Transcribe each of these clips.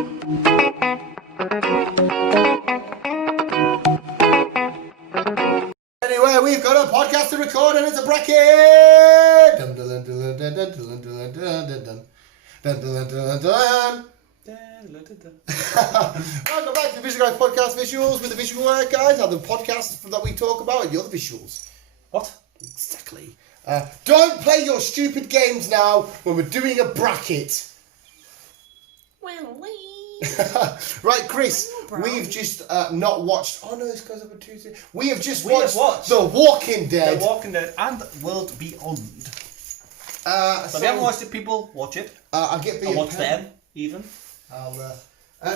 Anyway, we've got a podcast to record and it's a bracket! Welcome back to the Visual Guys Podcast Visuals with the Visual Guys and the podcast that we talk about and the other visuals. What? Exactly. Don't play your stupid games now when we're doing a bracket. Right, Chris, we've just not watched... Oh no, this goes up on Tuesday. We have just watched The Walking Dead. The Walking Dead and World Beyond. So if you haven't watched it, people, watch it. I'll get I'll watch them, even.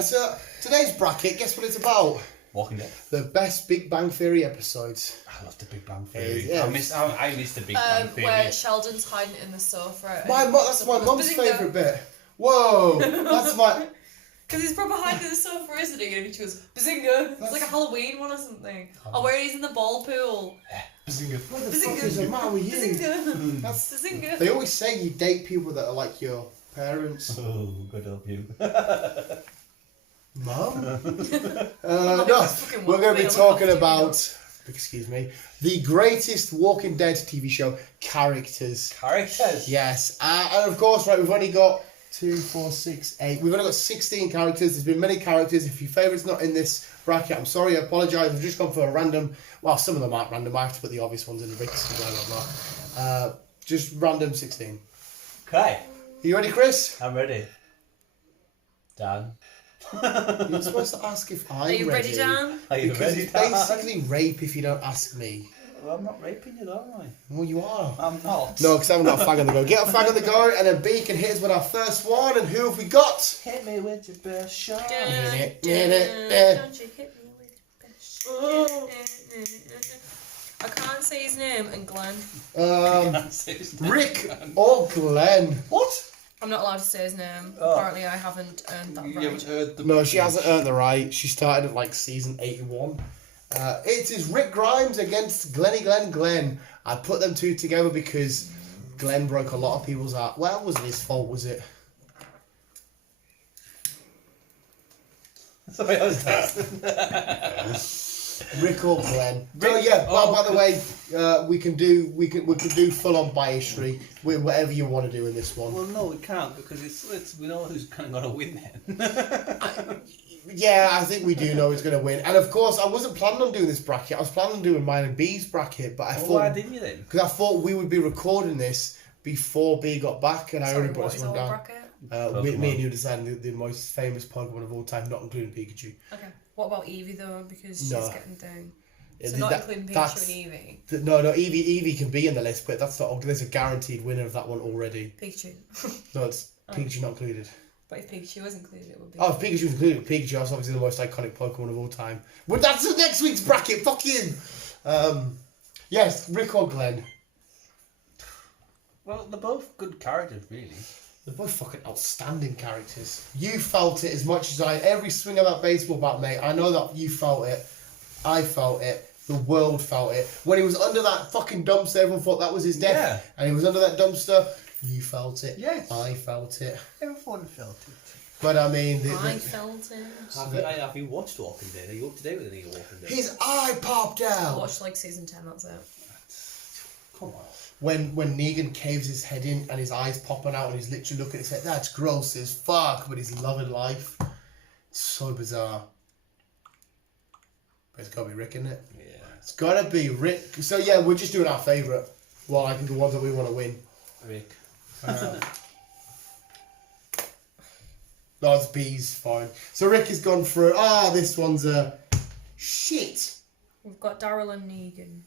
So, today's bracket, guess what it's about? Walking Dead. The best Big Bang Theory episodes. I love the Big Bang Theory. Yeah. I missed the Big Bang Theory. Where Sheldon's hiding in the sofa. That's my mum's favourite bit. Whoa, that's my... Because he's probably hiding in the sofa, isn't he? And he goes, Bazinga! It's like a Halloween one or something. Or where he's in the ball pool. Bazinga. What the fuck is the matter with you? Bazinga! Bazinga. They always say you date people that are like your parents. Oh, good help you. Mum? No, we're going to be talking about, excuse me, the greatest Walking Dead TV show, characters. Characters? Yes. And of course, right, we've only got 2, 4, 6, 8. We've only got 16 characters. There's been many characters. If your favourite's not in this bracket, I'm sorry, I apologise. I've just gone for a random, well, some of them aren't random. I have to put the obvious ones in the Ricks and blah, blah, blah. Just random 16. Okay. Are you ready, Chris? I'm ready. Dan? You're supposed to ask if I'm ready. Are you ready, Dan? Are you Because ready, it's Dan? basically rape if you don't ask me. Well, I'm not raping you, am I? Well, you are. I'm not. No, because I haven't got a fag on the go. Get a fag on the go, and then B can hit us with our first one. And who have we got? Hit me with your best shot. Don't you hit me with your best I can't say his name, and Glenn. Rick or Glenn? What? I'm not allowed to say his name. Oh. Apparently, I haven't earned that You right. haven't heard the... No, she hasn't earned the right. She started at like season 81. It is Rick Grimes against Glenn. I put them two together because Glenn broke a lot of people's heart. Well, it wasn't his fault, was it? Sorry, I was texting. Rick or Glenn. Oh yeah. By the way, we can do full on biasry with whatever you want to do in this one. Well, no, we can't because it's we know who's kind of going to win then. Yeah, I think we do know who's going to win. And of course, I wasn't planning on doing this bracket. I was planning on doing mine and B's bracket, but I thought... Why didn't you then? Because I thought we would be recording this before B got back, and I already brought what this is one our down. bracket? Me and you decided the most famous Pokemon of all time, not including Pikachu. Okay. What about Eevee, though? Because she's getting down. Yeah, So not including Pikachu and Eevee? No, Eevee can be in the list, but that's not... There's a guaranteed winner of that one already. Pikachu. No, it's Pikachu not included. But if Pikachu was included, it would be... Oh, if Pikachu's included, Pikachu is obviously the most iconic Pokemon of all time. Well, that's the next week's bracket, fuck you! Yes, Rick or Glenn. Well, they're both good characters, really. They're both fucking outstanding characters. You felt it as much as I... Every swing of that baseball bat, mate, I know that you felt it. I felt it. The world felt it. When he was under that fucking dumpster, everyone thought that was his death. Yeah. And he was under that dumpster... You felt it. Yes. I felt it. Everyone felt it. But I mean... I felt it. Have you watched Walking Dead? Are you up to date with any Walking Dead? His eye popped I out. watched like season 10, that's it. Come on. When Negan caves his head in and his eyes popping out and he's literally looking at his head, that's gross as fuck, but he's loving life. It's so bizarre. But it's gotta be Rick, isn't it? Yeah. It's gotta be Rick. So yeah, we're just doing our favourite. Well, I think the ones that we want to win. Rick. No, it's B's fine. So Rick has gone through. This one's shit. We've got Daryl and Negan.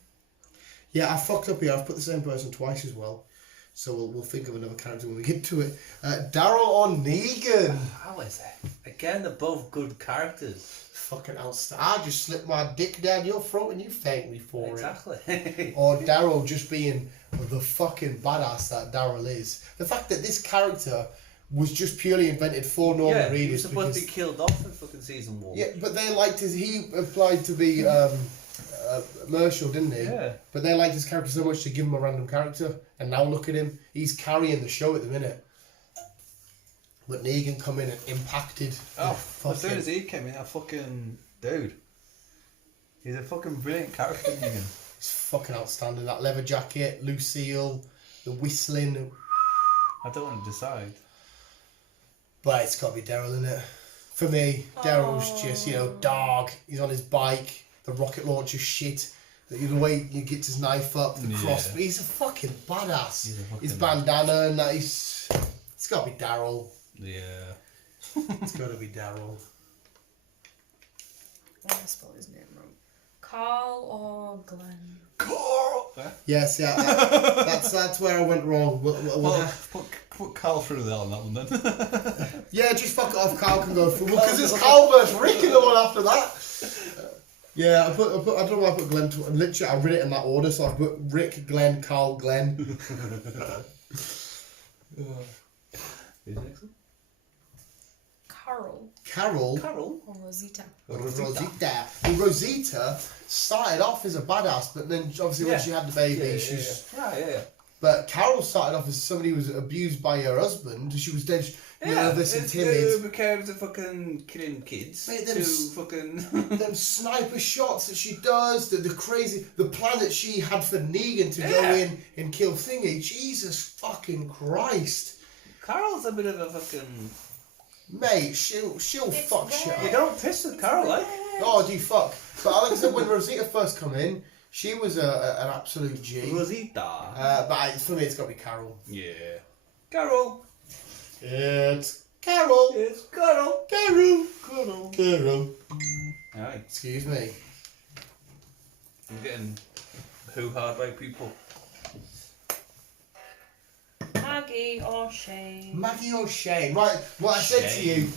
Yeah, I fucked up here. I've put the same person twice as well. So we'll think of another character when we get to it. Daryl or Negan? How is it? Again, they're both good characters. Fucking outstanding. I just slipped my dick down your throat and you thanked me for Exactly. it. Or Daryl just being the fucking badass that Daryl is. The fact that this character was just purely invented for normal readers. He was supposed to be killed off in fucking season 1. Yeah, but they liked his... He applied to be Marshall, didn't he? Yeah. But they liked his character so much to give him a random character. And now look at him. He's carrying the show at the minute. But Negan come in and impacted. Oh, as soon as he came in, that fucking dude. He's a fucking brilliant character, Negan. It's fucking outstanding. That leather jacket, Lucille, the whistling. I don't want to decide. But it's got to be Daryl, isn't it? For me, Daryl's just, dark. He's on his bike, the rocket launcher shit. The way he gets his knife up, the cross. But he's a fucking badass. His bandana and that. It's got to be Daryl. Yeah. It's got to be Daryl. I'm going to spell his name wrong. Carl or Glenn? Carl! Yes, yeah. That's where I went wrong. Put Carl through there on that one then. Yeah, just fuck it off. Carl can go through. Because it's Carl versus Rick in the one after that. Yeah, I don't know why I put Glenn. Literally, I read it in that order, so I put Rick, Glenn, Carl, Glenn. Who's next? Carol. Or Rosita? Rosita. Well, Rosita started off as a badass, but then obviously when she had the baby, she's. Yeah. But Carol started off as somebody who was abused by her husband. She was dead nervous and timid. Became to fucking killing kids. Mate, them sniper shots that she does, the plan that she had for Negan to go in and kill Thingy. Jesus fucking Christ. Carol's a bit of a fucking... Mate, she'll fuck shit up. You don't piss with Carol, like. Oh, do you fuck? But like I said, when Rosita first come in, she was an absolute G. Rosita. But for me, it's got to be Carol. Yeah. Carol. It's Carol. It's Carol. Carol. Aye. Excuse me. I'm getting hoo-ha'd by people. Maggie or Shane? Maggie or Shane? Right, what I said to you...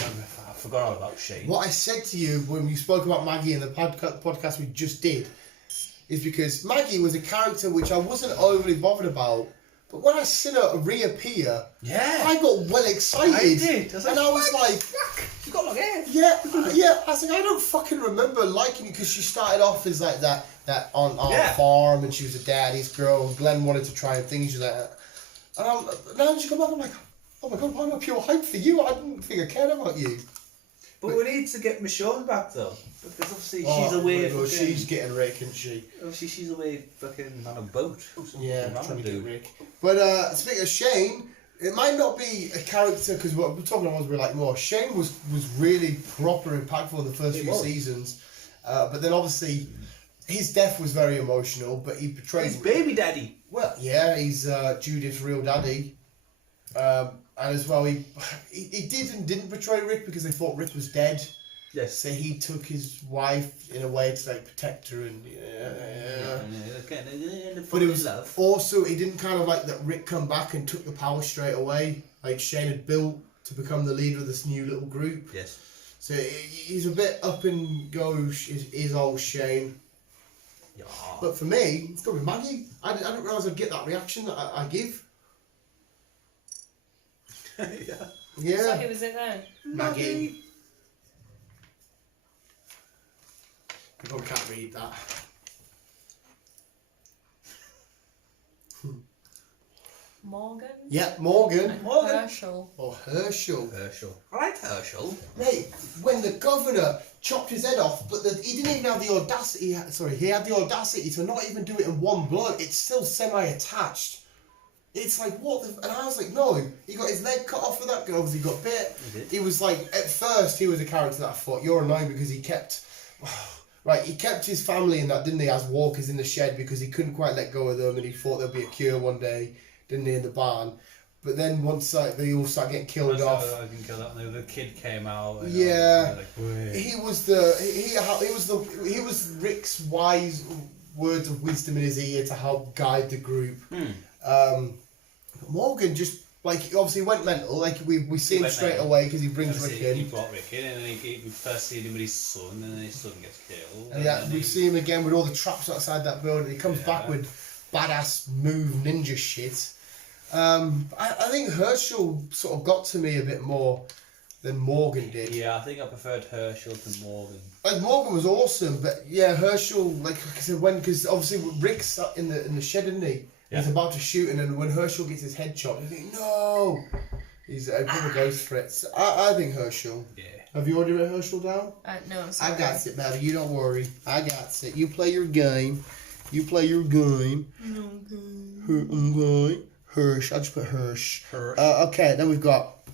I forgot all about Shane. What I said to you when you spoke about Maggie in the podcast we just did is because Maggie was a character which I wasn't overly bothered about, but when I seen her reappear, I got well excited. I did. I was like, you got long hair. Yeah. I was like, I don't fucking remember liking it because she started off as like that on our farm and she was a daddy's girl. And Glenn wanted to try and things like that. And now she come back, I'm like, oh my god, why am I pure hype for you? I didn't think I cared about you. But we need to get Michonne back though, because obviously she's away. Well, she's getting Rick, isn't she? Obviously she's away fucking on a boat. Yeah, trying to get Rick. But speaking of Shane, it might not be a character because what we're talking about was like more. Shane was really proper impactful in the first few seasons, but then obviously his death was very emotional. But he portrayed his baby daddy. Well, yeah, he's Judith's real daddy. And as well, he did and didn't betray Rick because they thought Rick was dead. Yes. So he took his wife in a way to like protect her and but it was also he didn't kind of like that Rick come back and took the power straight away like Shane had built to become the leader of this new little group. Yes. So he's a bit up and go is old Shane. Yeah. But for me, it's got to be Maggie. I didn't realise I'd get that reaction that I give. Yeah. So who was it then? Maggie. People can't read that. Morgan? Yeah, Morgan. Herschel. Or Herschel. I like Herschel. Mate, when the governor chopped his head off, but he didn't even have the audacity. He had the audacity to not even do it in one blow. It's still semi-attached. It's like, what the... And I was like, no, he got his leg cut off with that girl because he got bit. He was like, at first, he was a character that I thought, you're annoying because he kept... Right, he kept his family in that, didn't he, as walkers in the shed because he couldn't quite let go of them and he thought there'd be a cure one day, didn't he, in the barn. But then once they all started getting killed off... I didn't kill that one. The kid came out. And he was Rick's wise words of wisdom in his ear to help guide the group. Morgan just obviously went mental. Like we see him straight away because he brings Rick in. He brought Rick in, and then we first see him with his son, and then his son gets killed. And we see him again with all the traps outside that building. He comes back with badass move ninja shit. I think Herschel sort of got to me a bit more than Morgan did. Yeah, I think I preferred Herschel to Morgan. Like Morgan was awesome, but yeah, Herschel, like I said, because obviously Rick's in the shed, isn't he? Yeah. He's about to shoot, and then when Herschel gets his head chopped, you think, no! He's probably goes for it. So I think Herschel. Yeah. Have you already written Herschel down? No, sorry. I got it, baby. You don't worry. I got it. You play your game. You play your game. Okay. Hirsch. I just put Hirsch. Okay. Then we've got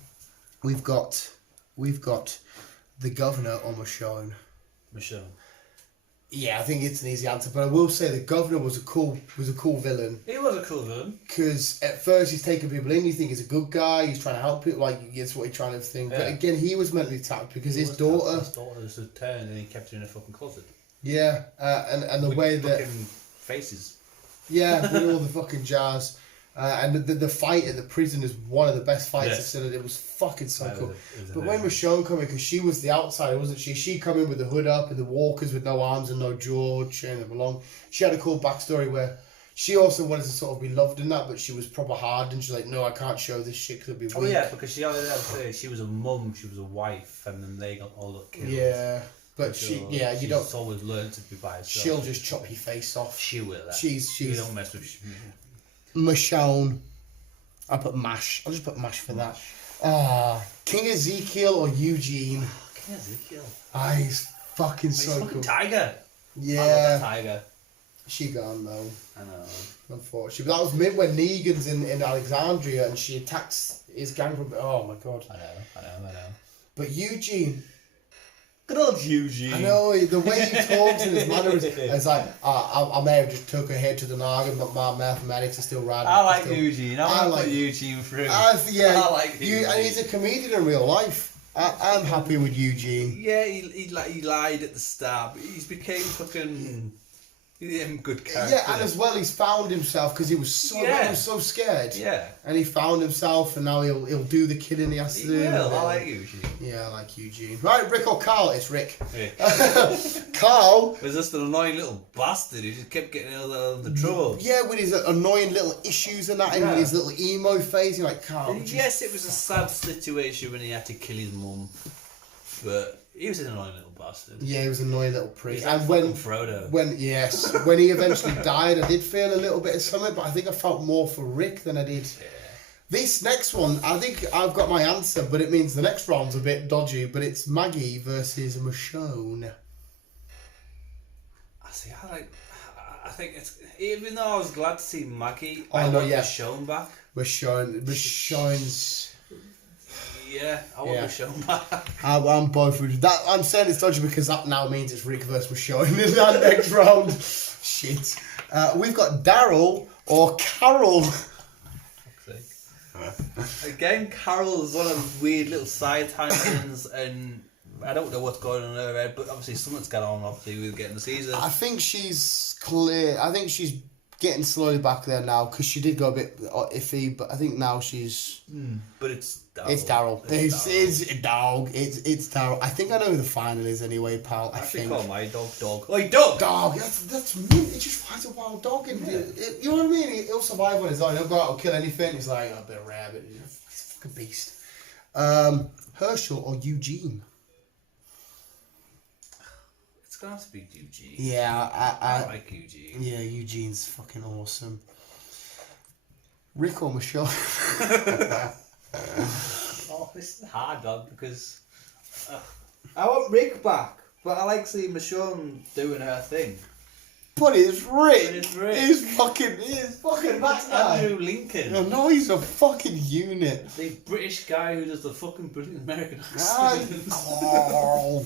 the governor on Michonne. Michonne. Yeah, I think it's an easy answer, but I will say the governor was a cool villain. He was a cool villain. Because at first he's taking people in, you think he's a good guy, he's trying to help people, like that's what he's trying to think. Yeah. But again, he was mentally attacked because his daughter was turned and he kept her in a fucking closet. Yeah, and the with way that faces. Yeah, with all the fucking jars. And the fight at the prison is one of the best fights I've seen. It was fucking so cool. But when Michonne come in, because she was the outsider, wasn't she? She come in with the hood up and the walkers with no arms and no jaw, chain them along. She had a cool backstory where she also wanted to sort of be loved in that, but she was proper hard and she's like, no, I can't show this shit because it'll be weak. Oh yeah, because she already had to say she was a mum, she was a wife, and then they all got killed. Yeah. But you don't. She's always learned to be by herself. She'll just chop your face off. She will. She's. You don't mess with. Michonne. I put Mash. I'll just put Mash for that. King Ezekiel or Eugene? King Ezekiel. He's fucking so cool. Tiger. Yeah. I love the tiger. She gone though. I know. Unfortunately, but that was mid when Negan's in Alexandria and she attacks his gang from. Oh my god. I know. But Eugene. Good old Eugene. I know, the way he talks and his manner is like, I may have just took a hit to the noggin, but my mathematics is still right. I like Eugene. I like Eugene through. I like Eugene. And he's a comedian in real life. I'm happy with Eugene. Yeah, he lied at the start, but he's became fucking... He's a good character. Yeah, and as well, he's found himself because he was so scared. Yeah. And he found himself, and now he'll do the killing he has to do. I like Eugene. Yeah, I like Eugene. Right, Rick or Carl? It's Rick. Rick. Carl was just an annoying little bastard who just kept getting all the trouble. Yeah, with his annoying little issues and that, and with his little emo face. You're like, Carl. Yes, it was a sad situation when he had to kill his mum, but he was an annoying little bastard. Yeah, he was an annoying little prick. And when Frodo. when he eventually died, I did feel a little bit of something, but I think I felt more for Rick than I did. Yeah. This next one, I think I've got my answer, but it means the next round's a bit dodgy. But it's Maggie versus Michonne. I think it's, even though I was glad to see Maggie, I want Michonne back. Michonne's. Yeah, I want Michonne back. I'm both with that. I'm saying it's dodgy because that now means it's Rick versus Michonne in that next round. Shit. We've got Daryl or Carol. Again, Carol is one of those weird little side tangents, and I don't know what's going on in her head, but obviously something's going on. Obviously, with getting the season. I think she's clear. I think she's getting slowly back there now because she did go a bit iffy, but I think now she's. But it's Daryl. It's Daryl. It's Daryl. I think I know who the final is anyway, pal. I think. Call my dog. Oi, dog! Dog. That's mint. He just finds a wild dog and you know what I mean. He'll survive on his own. He'll go out and kill anything. He's like a bit of a rabbit. He's a fucking beast. Herschel or Eugene? It's gonna have to be Eugene. Yeah, I like Eugene. Yeah, Eugene's fucking awesome. Rick or Michelle? Oh, this is hard, dog, because I want Rick back, but I like seeing Michonne doing her thing. But it's Rick. He's fucking that guy. Andrew Lincoln. No, he's a fucking unit. The British guy who does the fucking brilliant American accent. Carl.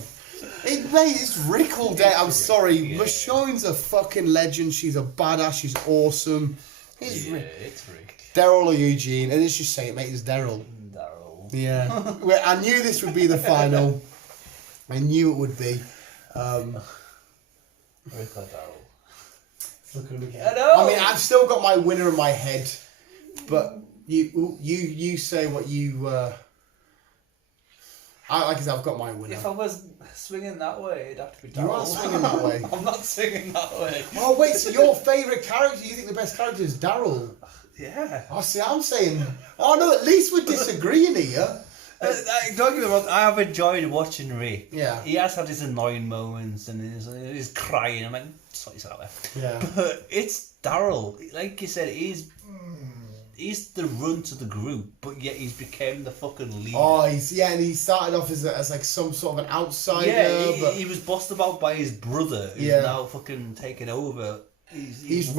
Mate, it's Rick all day. I'm sorry. Yeah. Michonne's a fucking legend. She's a badass. She's awesome. It's Rick. It's Rick. Daryl or Eugene? And let's just say it, mate. It's Daryl. Yeah. Well, I knew this would be the final. I knew it would be. Rick or Daryl? Look at him again. I mean, I've still got my winner in my head, but you say what you. Like I said, I've got my winner. If I was swinging that way, it'd have to be Daryl. You are swinging that way. I'm not swinging that way. Oh wait, so your favourite character? You think the best character is Daryl? Yeah. Oh, see, I'm saying. Oh no, at least we're disagreeing here. Don't get me wrong, I have enjoyed watching Rick. Yeah. He has had his annoying moments and he's crying. I'm like, sort yourself out there. Yeah. But it's Daryl. Like you said, he's he's the run to the group, but yet he's became the fucking leader. Oh, and he started off as like some sort of an outsider. Yeah, but he was bossed about by his brother, who's now fucking taken over. He is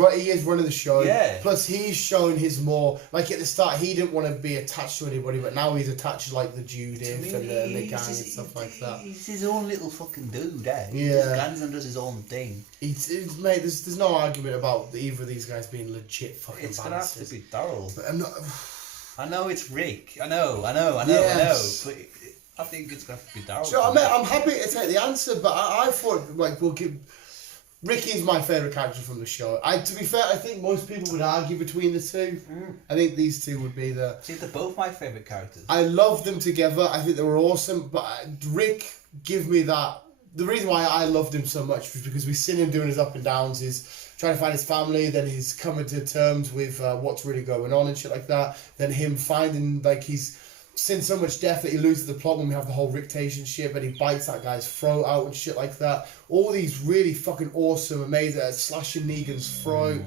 running the show. Yeah. Plus, he's shown his more like at the start he didn't want to be attached to anybody, but now he's attached to like the Judith and the gang and stuff like that. He's his own little fucking dude, eh? Yeah. He just stands and does his own thing. Mate, there's no argument about either of these guys being legit fucking. It's gonna have to be Daryl. But I'm not. I know it's Rick. I know. Yes. But I think it's gonna have to be Daryl. So I'm happy to take the answer, but I thought like we'll give. Ricky's my favourite character from the show. To be fair, I think most people would argue between the two. I think these two would be the... See, they're both my favourite characters. I love them together. I think they were awesome. But Rick, give me that... The reason why I loved him so much was because we've seen him doing his up and downs. He's trying to find his family. Then he's coming to terms with what's really going on and shit like that. Then him finding, like, he's seen so much death that he loses the plot when we have the whole Rictation shit, but he bites that guy's throat out and shit like that. All these really fucking awesome, amazing, slashing Negan's throat.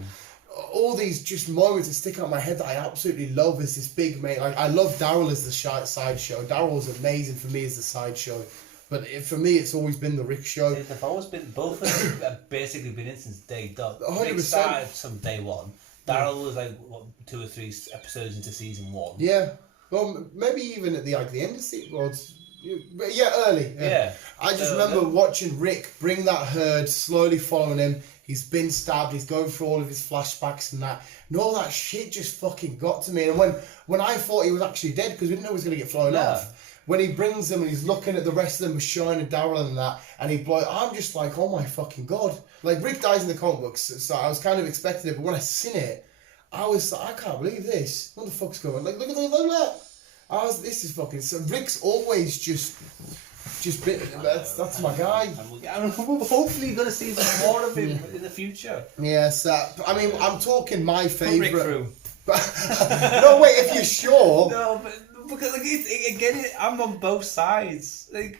All these just moments that stick out in my head that I absolutely love as this big mate. Like, I love Daryl as the sideshow. Daryl's amazing for me as the sideshow. But for me, it's always been the Rick show. See, they've always been, both of them have basically been in since day dot. 100%. Rick started from day one. Daryl was like, what, 2 or 3 episodes into season 1. Yeah. Well, maybe even at the end of season, but yeah, early. Yeah. I just remember watching Rick bring that herd, slowly following him. He's been stabbed. He's going through all of his flashbacks and that. And all that shit just fucking got to me. And when I thought he was actually dead, because we didn't know he was going to get flown off, when he brings them and he's looking at the rest of them with Shine and Daryl and that, and I'm just like, oh my fucking God. Like, Rick dies in the comic books, so I was kind of expecting it, but when I seen it, I was like, I can't believe this. What the fuck's going on? Like, look at that. This is fucking... So Rick's always just been... That's my guy. And we're hopefully going to see some more of him in the future. Yes, I mean, I'm talking my favourite... Rick through. No, wait, if you're sure... No, but because like, again, I'm on both sides. Like,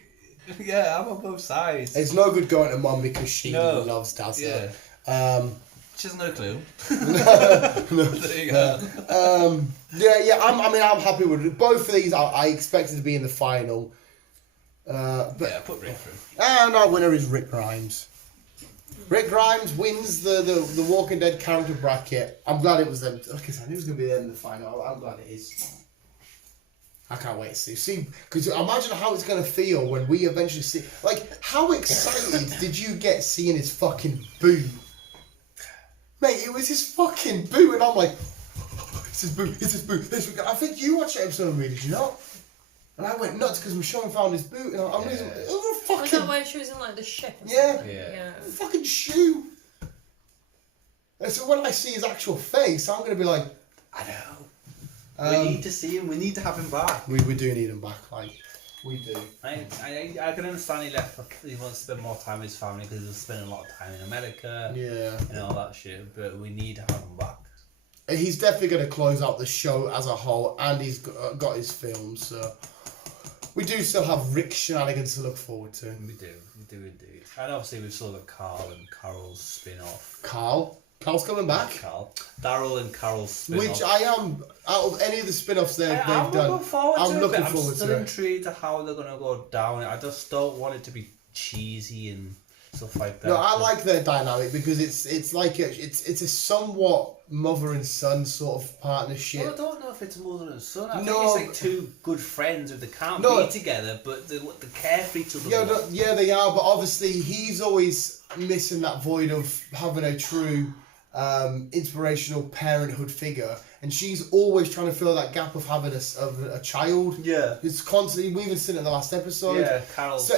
yeah, I'm on both sides. It's no good going to Mum because she loves Dazzler. Yeah. She has no clue. No. There you go. I'm happy with it. Both of these. I expected to be in the final. But yeah, put Rick through. And our winner is Rick Grimes. Rick Grimes wins the Walking Dead character bracket. I'm glad it was them. Like I said, I knew it was going to be them in the final. I'm glad it is. I can't wait to see. Because imagine how it's going to feel when we eventually see... Like, how excited did you get seeing his fucking boot? Mate, it was his fucking boot, and I'm like, it's his boot. I think you watched that episode of me, did you not? And I went nuts because Michonne found his boot, and I'm losing. Oh, fucking. Was that where she was in like the ship? Or yeah. Yeah. Fucking shoe. And so when I see his actual face, I'm gonna be like, I know. We need to see him. We need to have him back. We do need him back, like. We do. I can understand he left. He wants to spend more time with his family because he was spending a lot of time in America. Yeah. And all that shit. But we need to have him back. He's definitely going to close out the show as a whole, and he's got his films. So we do still have Rick shenanigans to look forward to. We do indeed. And obviously we've still got Carl and Carol's spin-off. Carl's coming back. Daryl and Carol's spin-off. Which I am, out of any of the spin-offs they've done, I'm looking forward to it. I'm still intrigued to how they're going to go down. I just don't want it to be cheesy and stuff like that. No, I like their dynamic because it's like it's a somewhat mother and son sort of partnership. Well, I don't know if it's mother and son. I think No. it's like two good friends who they can't be together, but they care for each other. Yeah, they are, but obviously he's always missing that void of having a true inspirational parenthood figure, and she's always trying to fill that gap of having a child. Yeah, it's constantly. We even seen it in the last episode. Yeah, Carol. So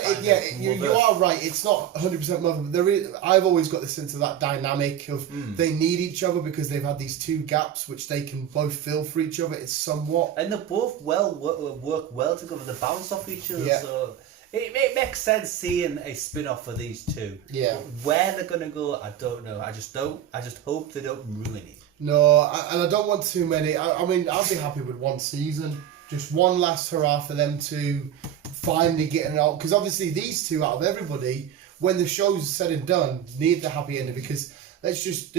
you are right. It's not 100% mother, but there is. I've always got the sense of that dynamic of they need each other because they've had these two gaps which they can both fill for each other. It's somewhat, and they both work well together. They bounce off each other. Yeah. So it makes sense seeing a spin-off for these two. Yeah. Where they're gonna go, I don't know. I just hope they don't ruin it. No, and I don't want too many. I mean, I'll be happy with one season. Just one last hurrah for them to finally get it out. Because obviously these two, out of everybody, when the show's said and done, need the happy ending. Because let's just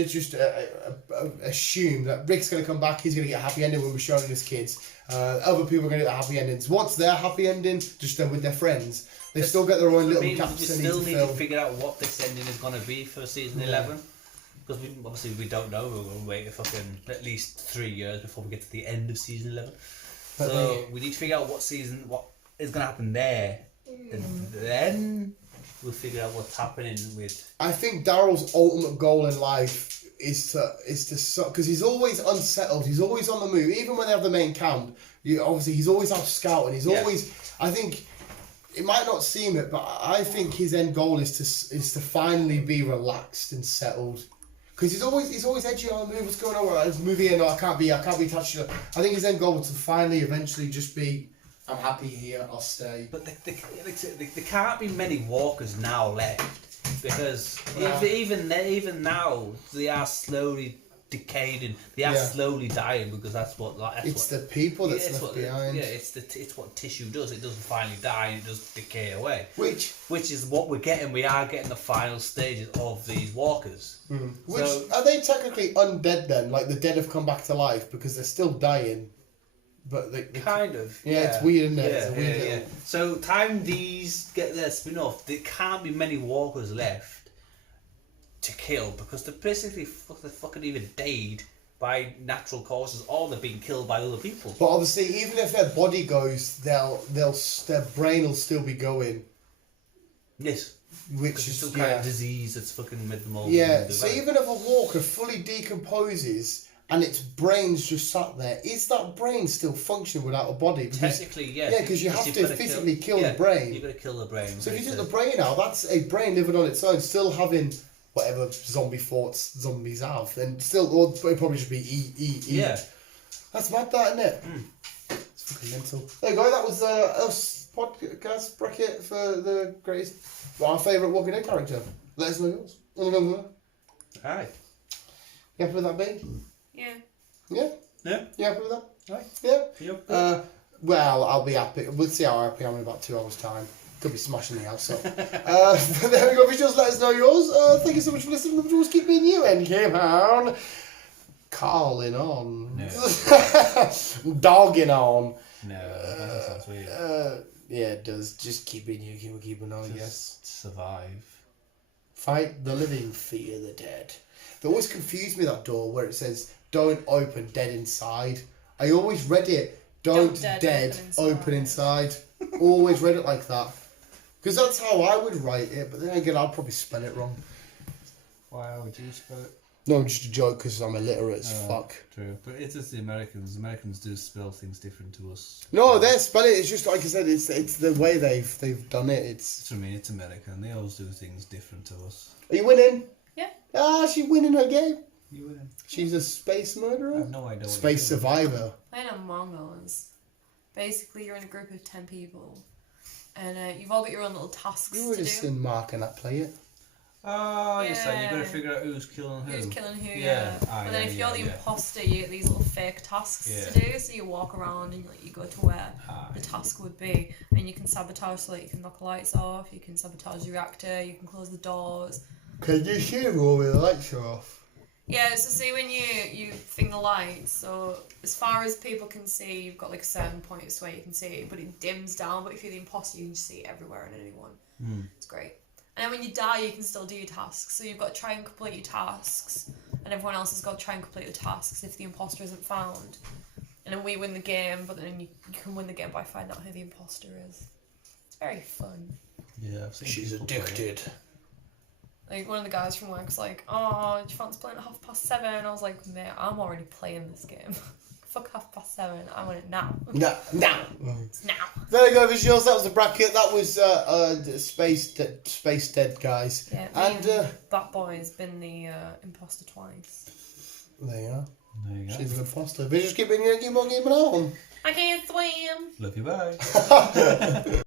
assume that Rick's going to come back, he's going to get a happy ending when we're showing his kids. Other people are going to get happy endings. What's their happy ending? Just with their friends. They still get their own little gaps. We still need to figure out what this ending is going to be for season 11. Because obviously we don't know. We're going to wait at least 3 years before we get to the end of season 11. So we need to figure out what is going to happen there. And then we'll figure out what's happening with... I think Daryl's ultimate goal in life is to because he's always unsettled. He's always on the move. Even when they have the main camp, obviously he's always out scouting. He's always... I think... It might not seem it, but I think his end goal is to finally be relaxed and settled. Because he's always edgy on the move. What's going on? Well, it's moving in. I can't be touched. I think his end goal is to finally, eventually, just be. I'm happy here. I'll stay. But there can't be many walkers now left because even now they are slowly decaying. They are slowly dying because that's what the people that's left behind. Yeah, it's what tissue does. It doesn't finally die. It does decay away. Which is what we're getting. We are getting the final stages of these walkers. Which are they technically undead then? Like the dead have come back to life because they're still dying. But they kind of. Yeah, it's weird, isn't it? Yeah, it's a weird little... So time these get their spin-off, there can't be many walkers left to kill because they're basically fucking either died by natural causes or they're being killed by other people. But obviously, even if their body goes, their brain will still be going. Yes. Which is some kind of disease that's fucking made them all. Yeah. So even if a walker fully decomposes and its brain's just sat there, is that brain still functioning without a body? Because, technically, yes. Yeah, because you have to physically kill the brain. You've got to kill the brain. So if you took the brain out, that's a brain living on its own, still having whatever zombie thoughts zombies have, and still, or it'd probably just be eat. Yeah. That's mad, that, isn't it? It's fucking mental. There you go, that was us podcast bracket for the greatest, our favourite Walking Dead character. Let us know yours. Aye. You happy with that, B? Yeah. Yeah? Yeah. You happy with that? Aye. Yeah? Yep. Well, I'll be happy. We'll see how happy I am in about 2 hours' time. Could be smashing the house up. But there we go. Just let us know yours. Thank you so much for listening. We'll just keep being you and keep on calling on. No. Dogging on. No, that sounds weird. Yeah, it does. Just keep being you, keep on, I guess. Survive. Fight the living, fear the dead. They always confuse me, that door where it says, don't open, dead inside. I always read it, don't dead, open inside. Always read it like that. Because that's how I would write it, but then again, I'd probably spell it wrong. Why would you spell it? No, just a joke because I'm illiterate as fuck. True, but it's just the Americans. Americans do spell things different to us. No, their spelling, it's just like I said, it's the way they've done it. It's for me, it's American. They always do things different to us. Are you winning? Yeah. Ah, she's winning her game. You winning? She's a space murderer? I have no idea. Space survivor. Playing Among Us. Basically, you're in a group of 10 people, and you've all got your own little tasks You would to have do. seen Mark and that play it. Oh, yes, so you've got to Yeah. figure out who's killing who. Who's killing who, Yeah. But then if you're the imposter, you get these little fake tasks Yeah. to do. So you walk around and you go to where the task would be, and you can sabotage. So like you can knock the lights off, you can sabotage the reactor, you can close the doors. Can you see all the lights are off? Yeah, so see when you thing the lights, so as far as people can see, you've got like a certain point where you can see, but it dims down. But if you're the imposter, you can just see everywhere and anyone. It's great. And then when you die, you can still do your tasks. So you've got to try and complete your tasks, and everyone else has got to try and complete the tasks if the imposter isn't found. And then we win the game, but then you can win the game by finding out who the imposter is. It's very fun. Yeah, I've seen She's people play it. addicted. Like, one of the guys from work was like, oh, do you fancy playing at 7:30? And I was like, mate, I'm already playing this game. Fuck 7:30, I want it now. Now. It's now. There you go, visuals. That was the bracket. That was Space Dead, guys. Yeah, and that boy's been the imposter twice. there you are. There you go. She's an imposter. Visuals, keep on, keep on. I can't swim. Love you, bye.